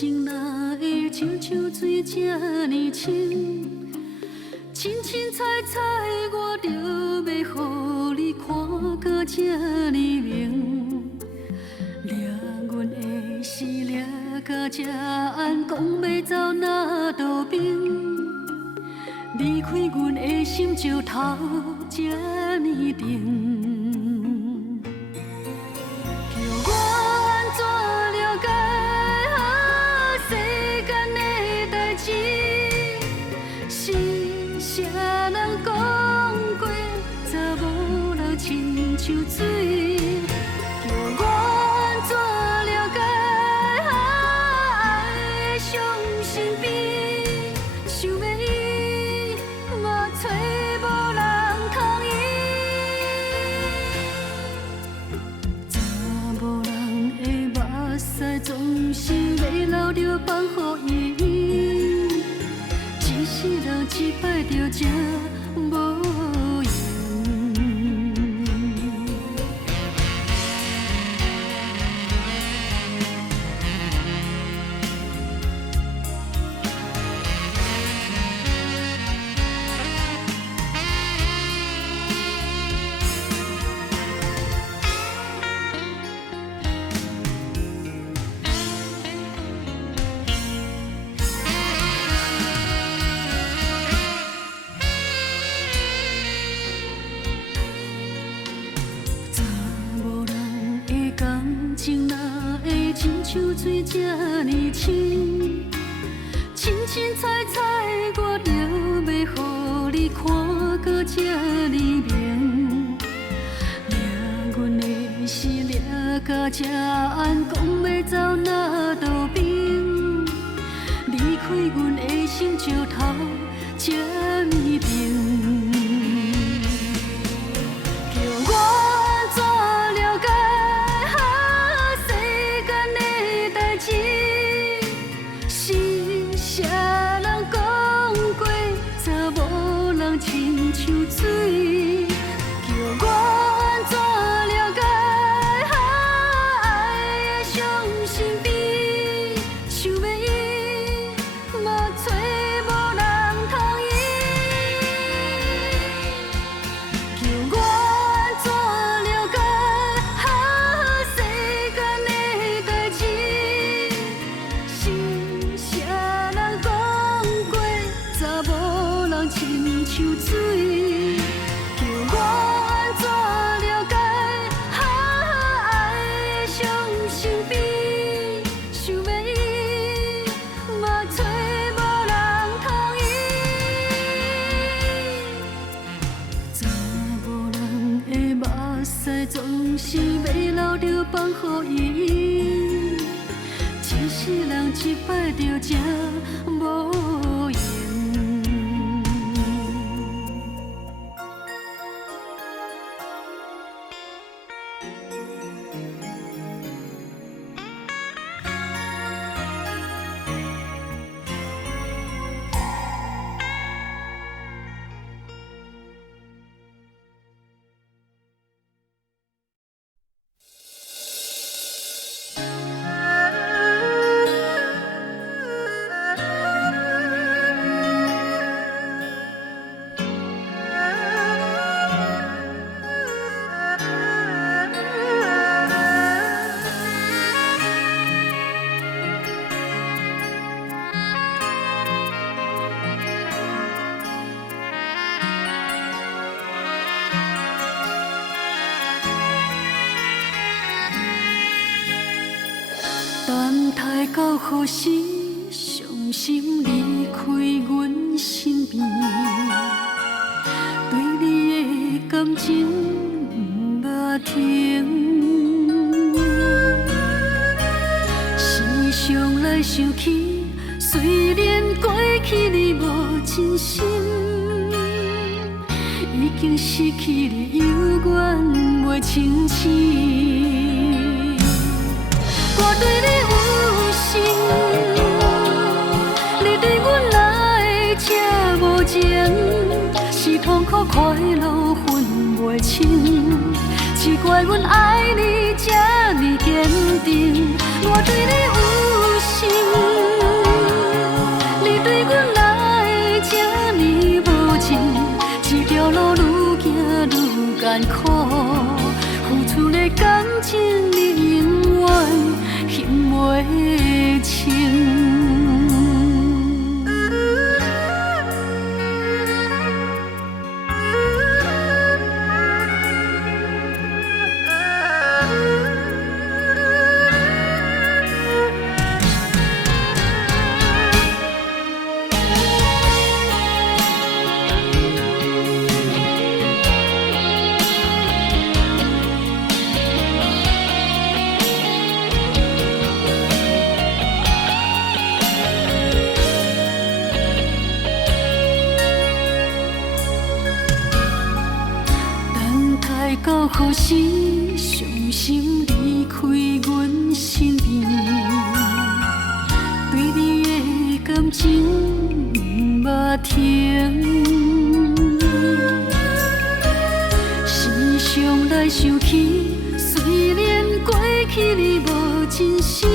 情哪会亲像水这呢深？清清彩彩，我着要予你看个这呢明。掠阮的心，掠到这暗，讲要走哪道边？离开阮的心，石头这呢重。叫我安怎了解世间的代志？是啥人讲过，查某人亲像水？叫我安怎了解爱的伤心悲？想要伊，嘛找无人通医。查某人的目屎总是要流着放予伊。一世人一摆着这无用。查某人的感情哪会亲像水这呢深？清清彩彩，我着要予你看个这呢明。掠阮的心，掠到这暗，讲要走哪道边？离开阮的心，石头这呢重。叫我安怎了解世间的代志？是啥人讲过，查某人亲像水？叫我安怎了解爱的伤心悲？想要伊，嘛找无人通医。叫我安怎了解世间的代志？是啥人讲过，查某人亲像水？叫我安怎了解爱的伤心悲？想要伊，嘛找无人通医。查某人的目屎总是要流着放予伊。一世人一摆着这无用。等待到何时，伤心离开阮身边？对你的感情不捌停。时常来想起，虽然过去你无真心，已经失去你犹原袂清醒。我对你有心，你对阮哪会这无情？是痛苦快乐分袂清，是怪阮爱你这呢坚定。我对你有心。苦，付出的感情你永远还袂清。到何时伤心离开阮身边？对你的感情不捌停，时常来想起，虽然过去你无真心，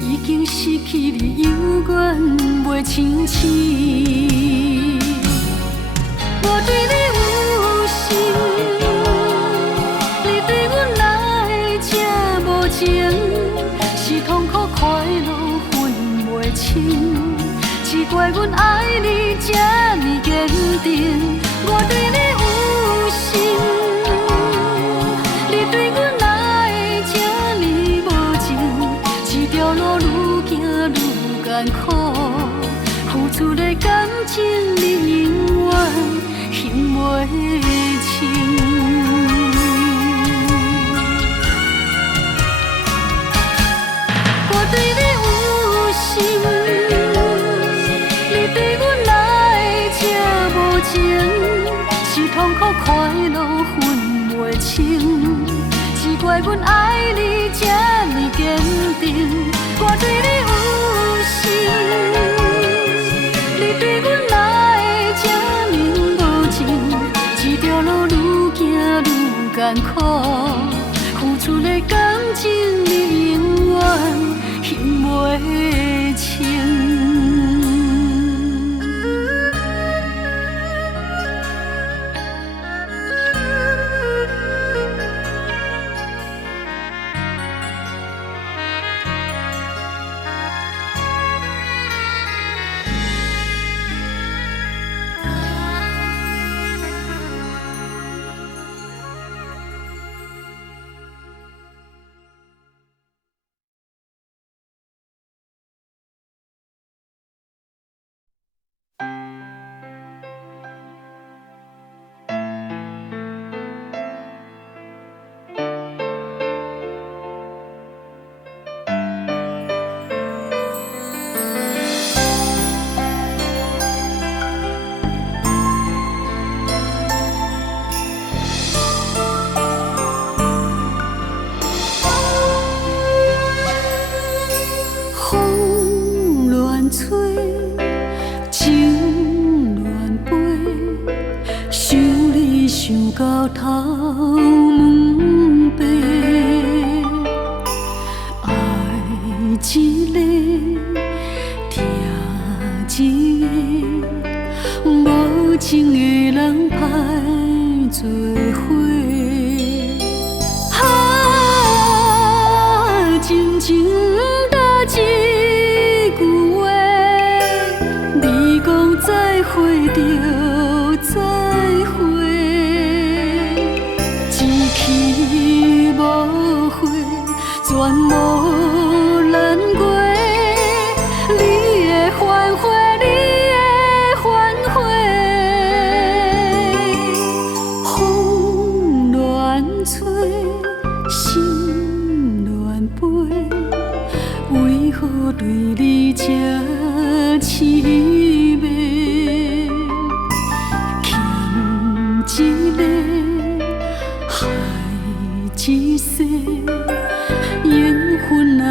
已经失去你犹原袂清醒。我对你有心，你对阮来这无情，是痛苦快乐分袂清，奇怪阮爱你这呢坚定。我对你有心，你对阮来这呢无情，这条路愈行愈艰苦，付出的感情你永远还袂清。我对你有心，你对阮来这无情，是痛苦快乐分袂清，奇怪阮爱你这呢坚定。我对你有心，你对阮来这呢无情，这条路愈行愈艰苦，付出的感情你永远还袂清。到头问白，爱一个疼一个，无情的人歹做伙。真情搭一句话，你讲再会就再会，一去无回，全无难过。你的反悔，你的反悔，风乱吹，心乱飞。为何对你这凄美？欠一个，害一世，缘分啊！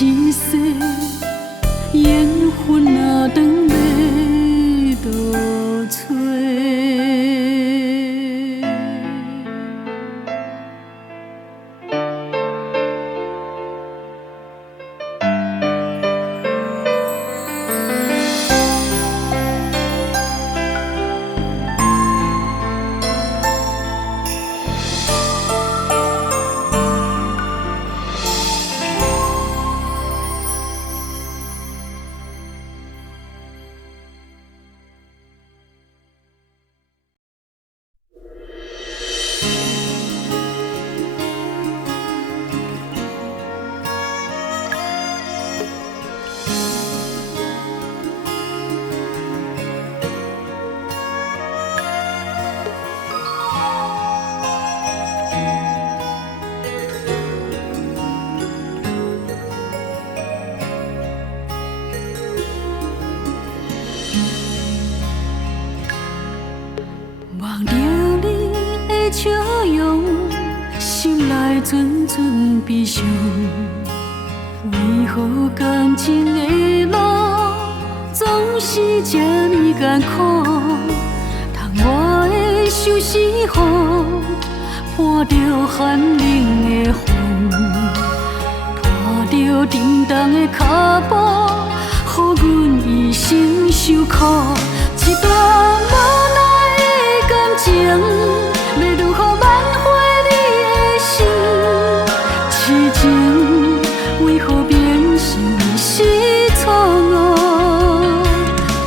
一世，缘分若长要倒找。忘了你的笑容，心内阵阵悲伤。为何感情的路总是这呢艰苦？窗外的相思雨，伴着寒冷的风，拖着沉重的脚步，予阮一生受苦。一段无奈的感情，要如何挽回你的心？痴情为何变成一时错误？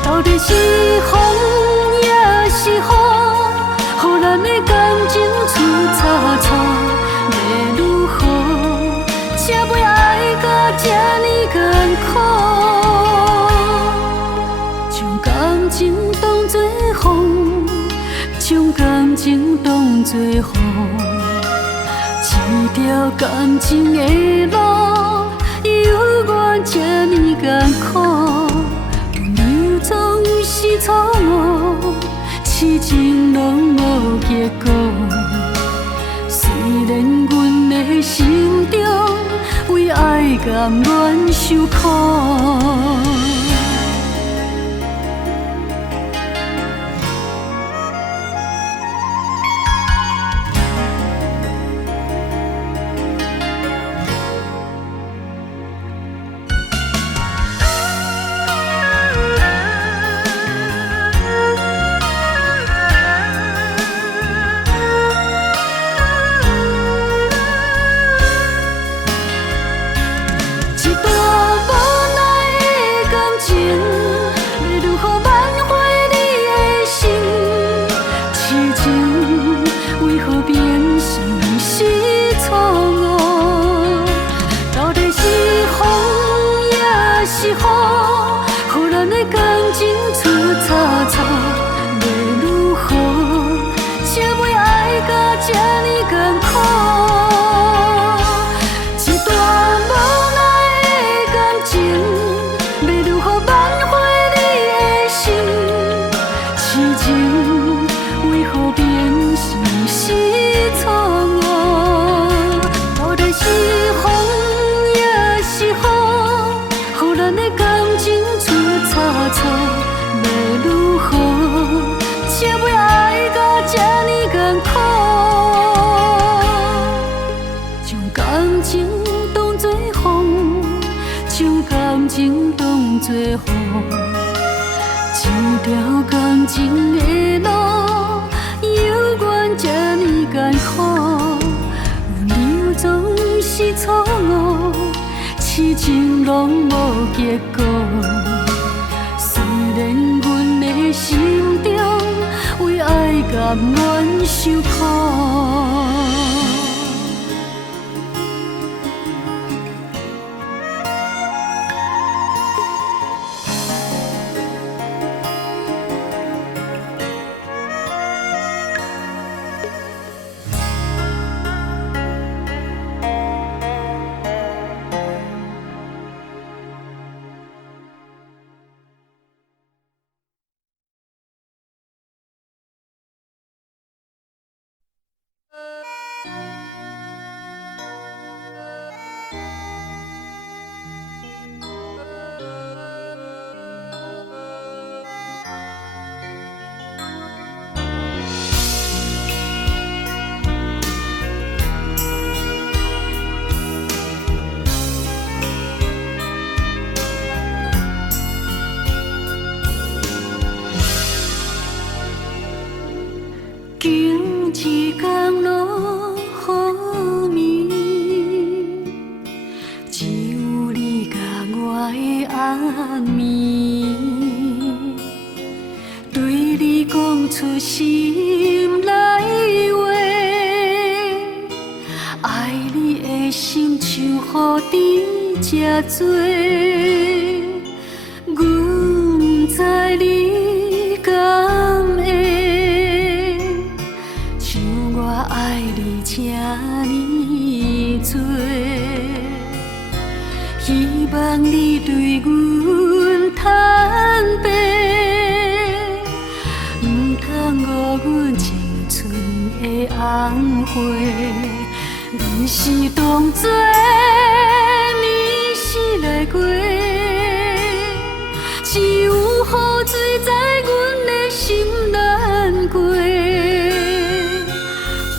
到底是风也是雨，予咱的感情出差错？要如何才袂爱到这呢艰苦？将感情当作风，将感情当作雨。一条感情的路，犹原这呢艰苦。温柔总是错误，痴情拢无结果。虽然阮的心中为爱甘愿受苦。做雨，一条感情的路，犹原这呢艰苦。温柔总是错误，痴情拢无结果。虽然阮的心中为爱甘愿受苦。只有你甲我的暗暝，对你讲出心内话，爱你的心像雨滴这多，阮不知你敢会像我爱你这呢多。希望你对阮坦白，唔通误阮青春的红花。你是当作你是来过，只有雨水在阮的心难过。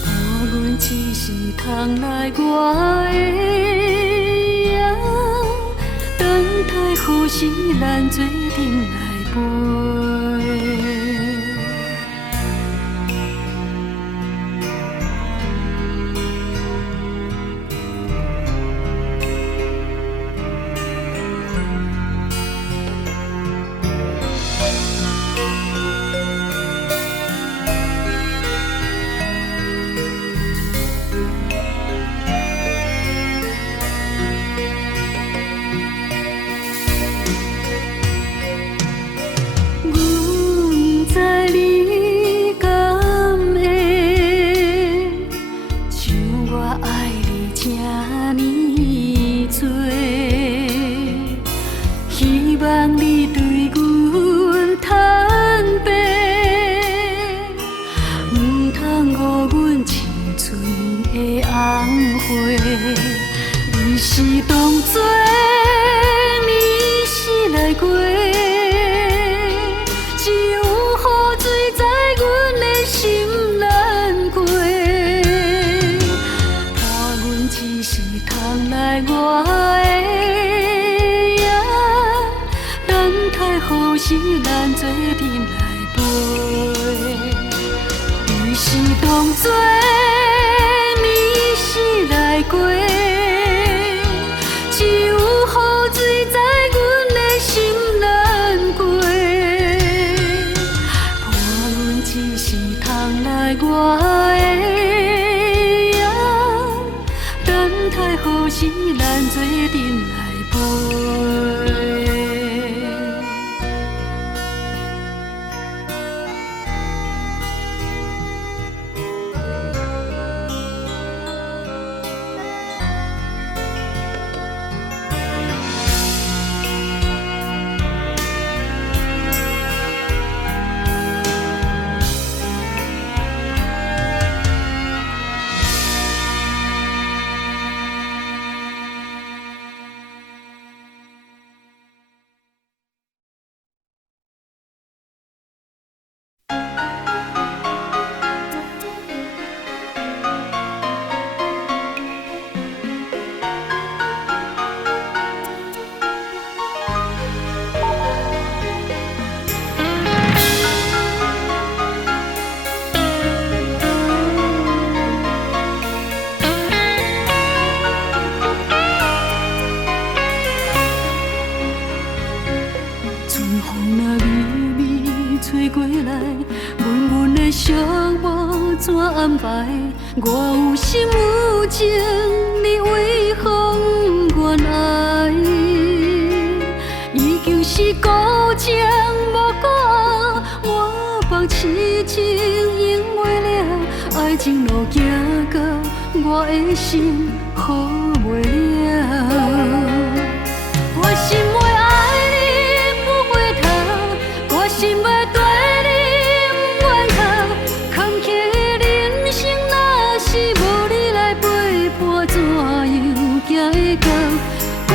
伴阮只是窗内外的。待何时咱做阵来陪？你是当作你是来过，只有雨水在阮的心难过。怕阮只是窗内外的影，等待何时咱做阵来陪。你是当作来过，只有雨水在阮的心难过。伴阮只是窗内外的影，等待何时咱做阵来陪。怎安排？我有心有情，你为何不愿爱？伊就是孤情无辜，我放痴情用袂了，爱情路行到我的心好袂了。我心会爱你不回头，我心会对你。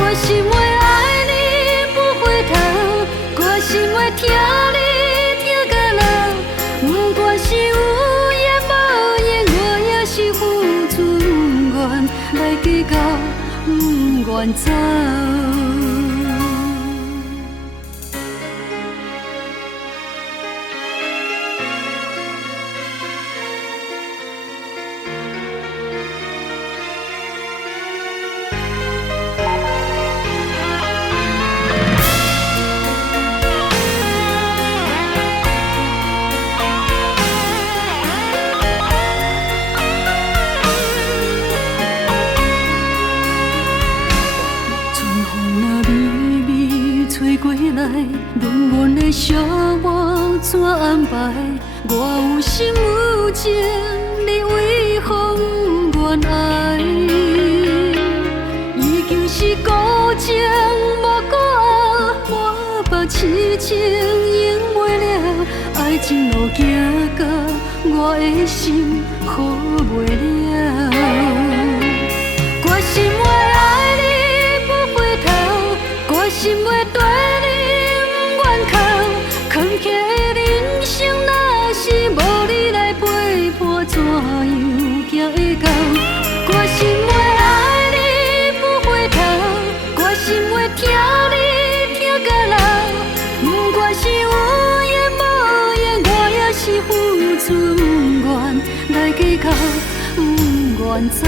我心会爱你不回头，我心会听你听到老。不管是有缘无缘，我也是付出愿来计较，不愿走。来，问阮的寂寞怎安排？我有心有情，你为何不愿爱？伊就是孤情无顾啊，满腹痴情用袂了，爱情路行到我的心好袂了。我心爱爱你不回头，我心爱对你不愿靠，藏起的人生若是无你来陪伴，怎样行会到？我心爱爱你不回头，我心爱听你听到老，不管是有缘无缘，我也是付出不愿来计较，不愿走。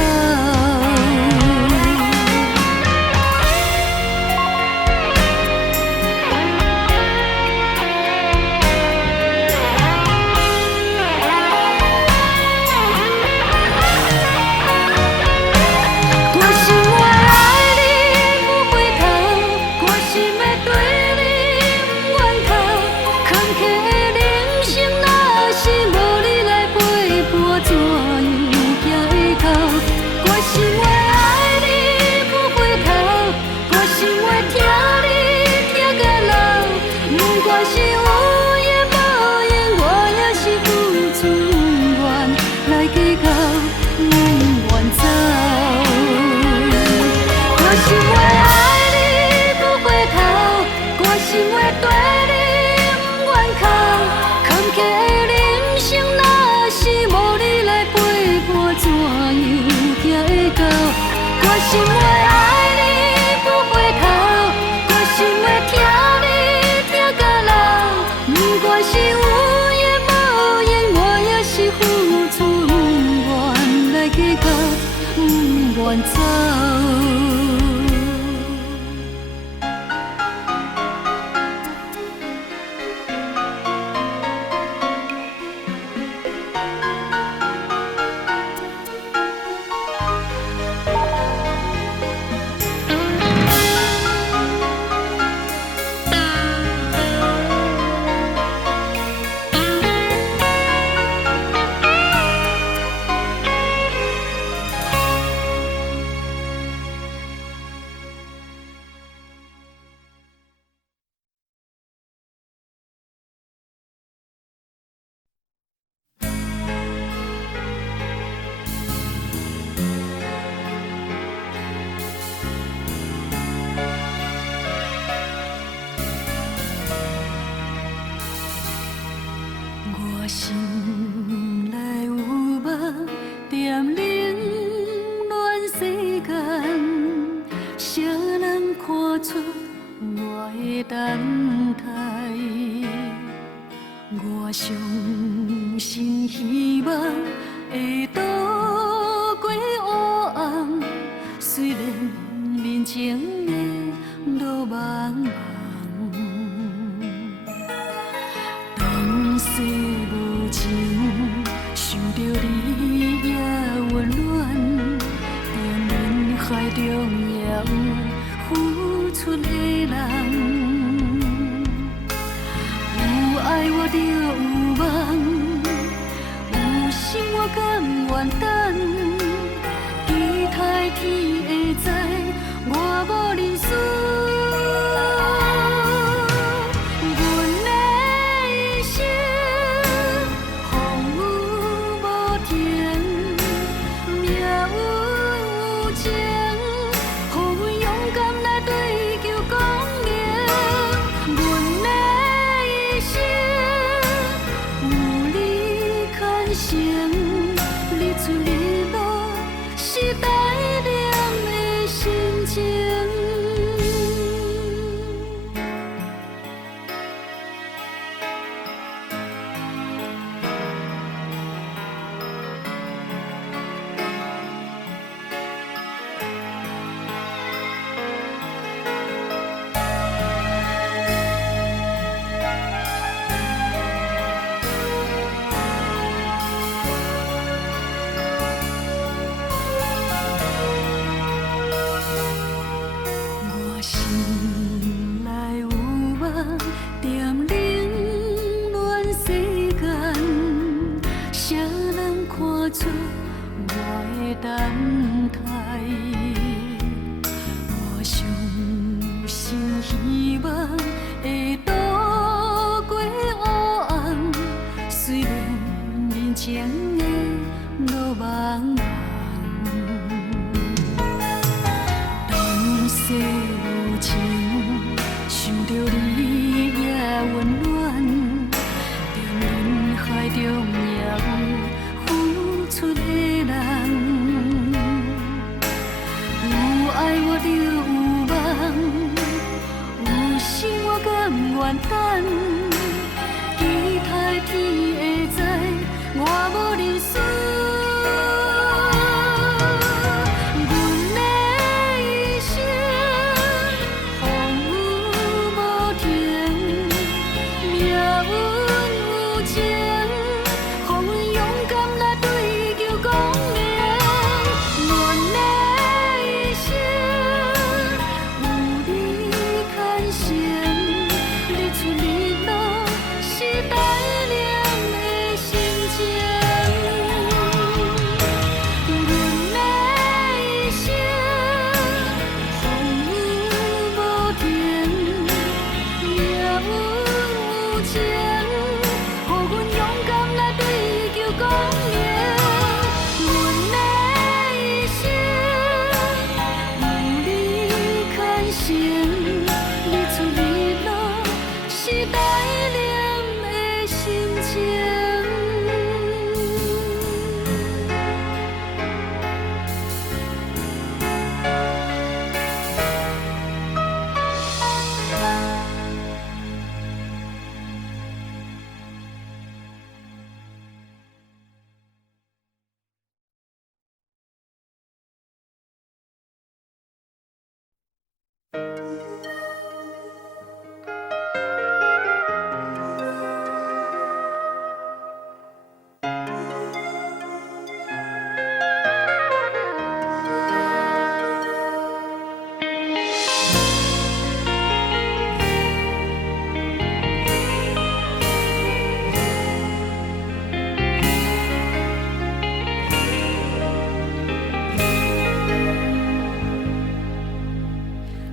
我相信希望会渡过黑暗，虽然面前的路茫茫，当世无情，想着你也温暖，在人海中也有付出的人。爱我就有梦，有心我甘愿等，期待天会知我无认输。阮的一生情的路茫茫。人世无情，想着你也温暖。在人海中也有付出的人，有爱我就有梦，有心我甘愿等。期待天会知，我无认输。阮的一生风雨无停，命运有情，予阮勇敢来追求光明。阮的一生有你牵绳，日出日落。是带领的心情，阮的一生风雨无停，命运有情，予阮勇敢来追求光明。阮的一生有你牵绳，日出日落是带领。心情。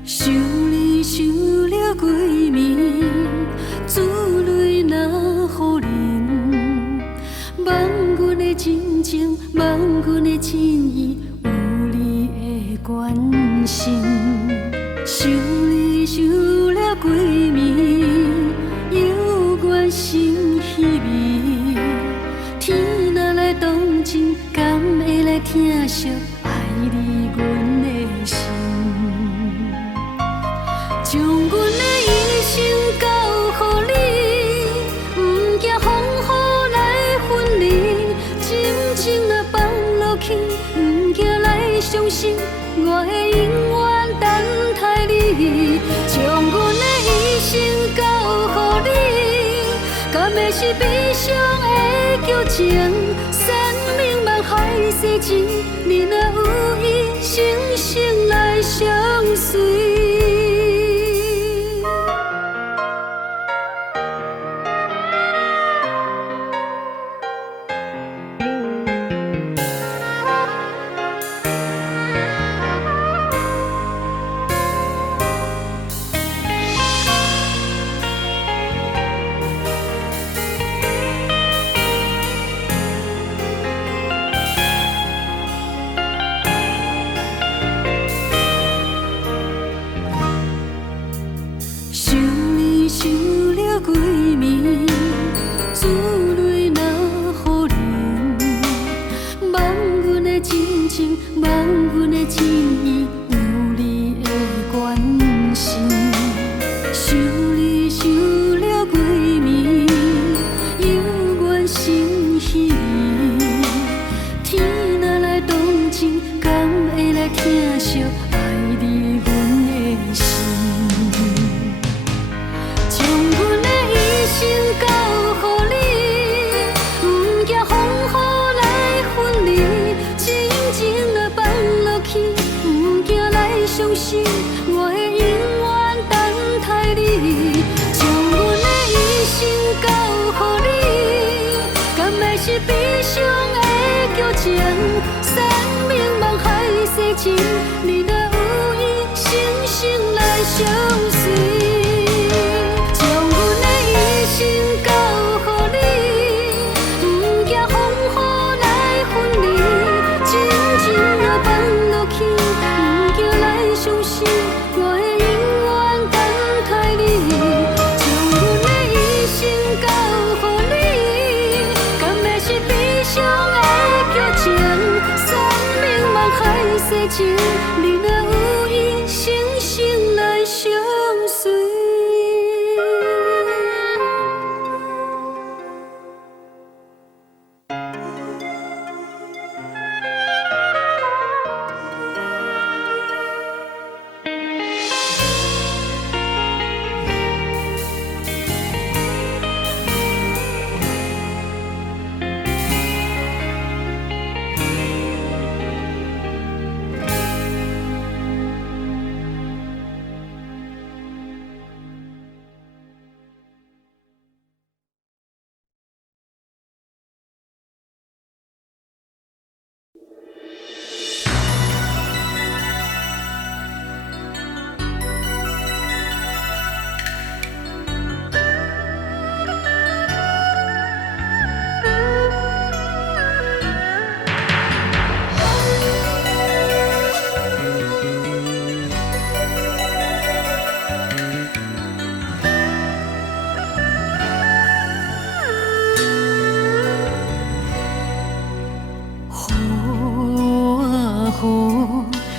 想你想了几暝，珠泪若予人。望阮的真情，望阮的真意，有你的关心。想你想了几暝，犹原心稀微。天若来动情，敢会来疼惜爱你阮的心？将阮的一生交予你，不惊风雨来分离。真情若放落去，不惊来伤心。我会永远等待你，将阮的一生交予你。敢会是悲伤的剧情？山明望海誓情，你若有意，生生来相随。悲伤的剧情，山明望海誓情，你若有意，生生来相随。将阮的一生交予你，不惊风世情，你若有意，生生来相随。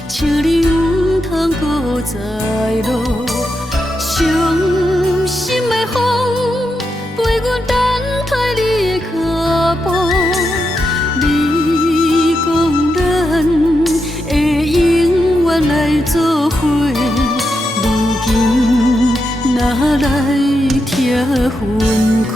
请你唔通搁再落，伤心的风陪阮等待你的脚步。你讲咱会永远来做伙，如今哪来拆分开？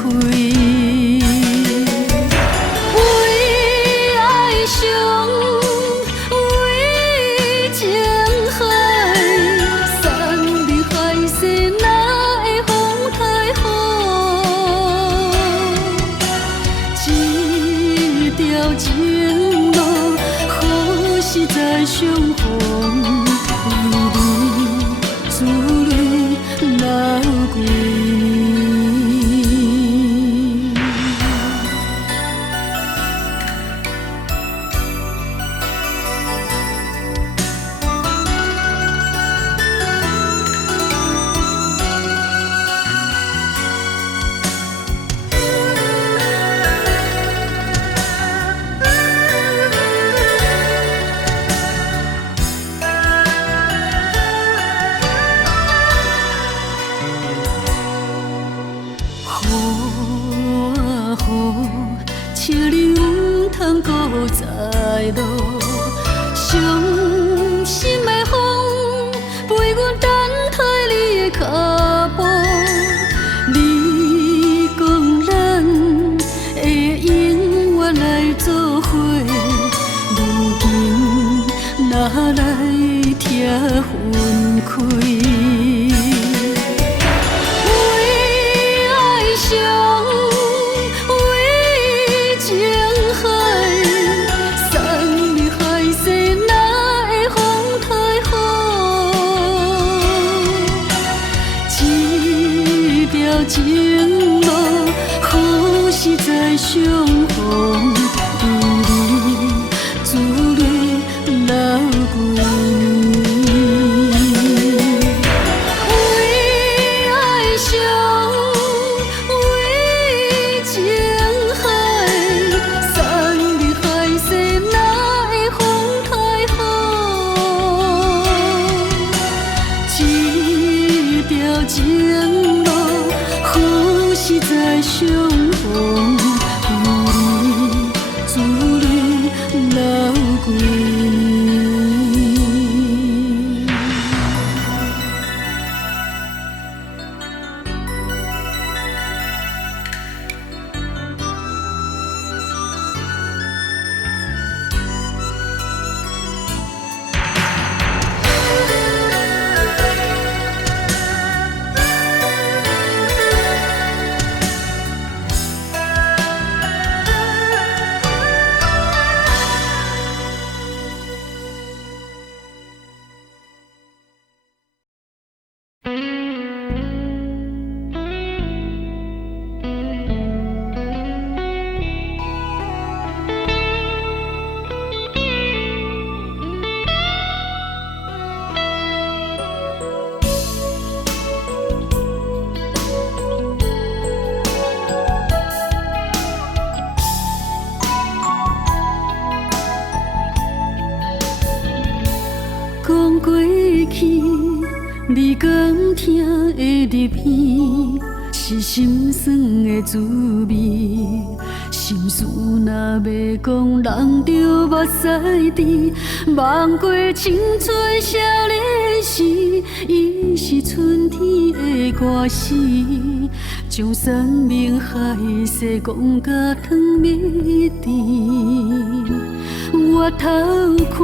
相逢，离离滋泪流归。请你唔通搁再落，伤心的风陪阮等待你的脚步。你讲咱会永远来做伙，如今哪来拆分开？情路好实在相逢，离离滋泪流归。为爱伤，为情海，山明海誓哪会风太好？一条情路。好实在相逢，离离滋泪流归。伊讲疼的入耳，是心酸的滋味。心事若要讲，人着目屎滴。望过青春少年时，伊是春天的歌词，将生命海誓讲甲汤灭甜。我偷看，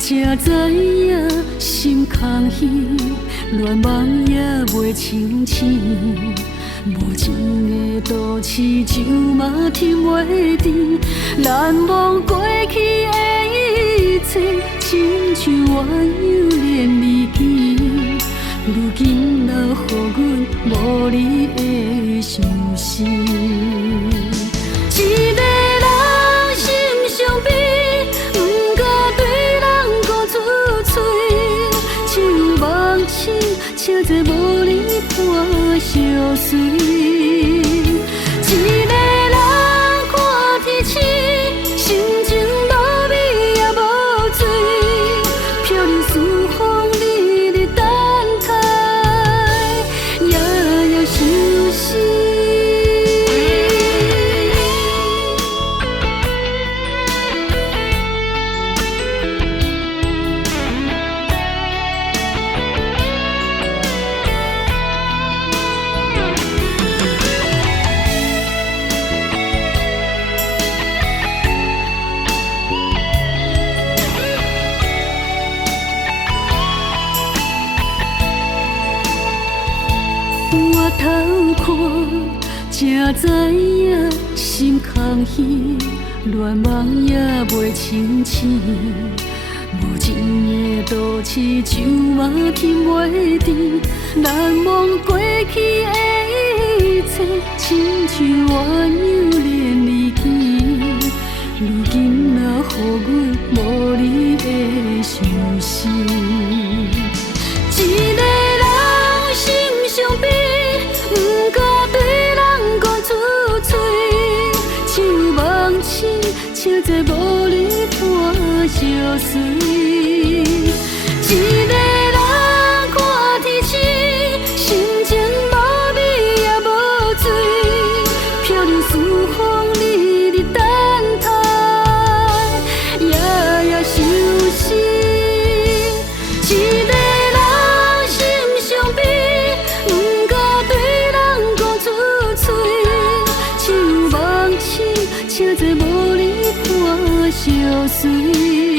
才知影心空虚，恋梦也袂清醒。无情的都市酒嘛停袂住，难忘过去的一切，亲像鸳鸯连理记。如今若予阮无你的相思，一个人心伤悲，不敢对人讲出嘴，只有梦醒，请这无你伴相随。一个人看天星，心情无味也无醉，飘零似风日日等待，夜夜相思。我偷看，才知影心空虚，恋梦也袂清醒。无情的都市酒嘛停袂住，难忘过去的一切，亲像鸳鸯连理记。如今若予阮无你的相思，一个人心伤悲。不敢对人讲出嘴，只有梦醒，请这无你伴相随。一个人看天星，心情无味也无醉，飘零似风日日等待，夜夜相思。一个人心伤悲。请这无你伴相随。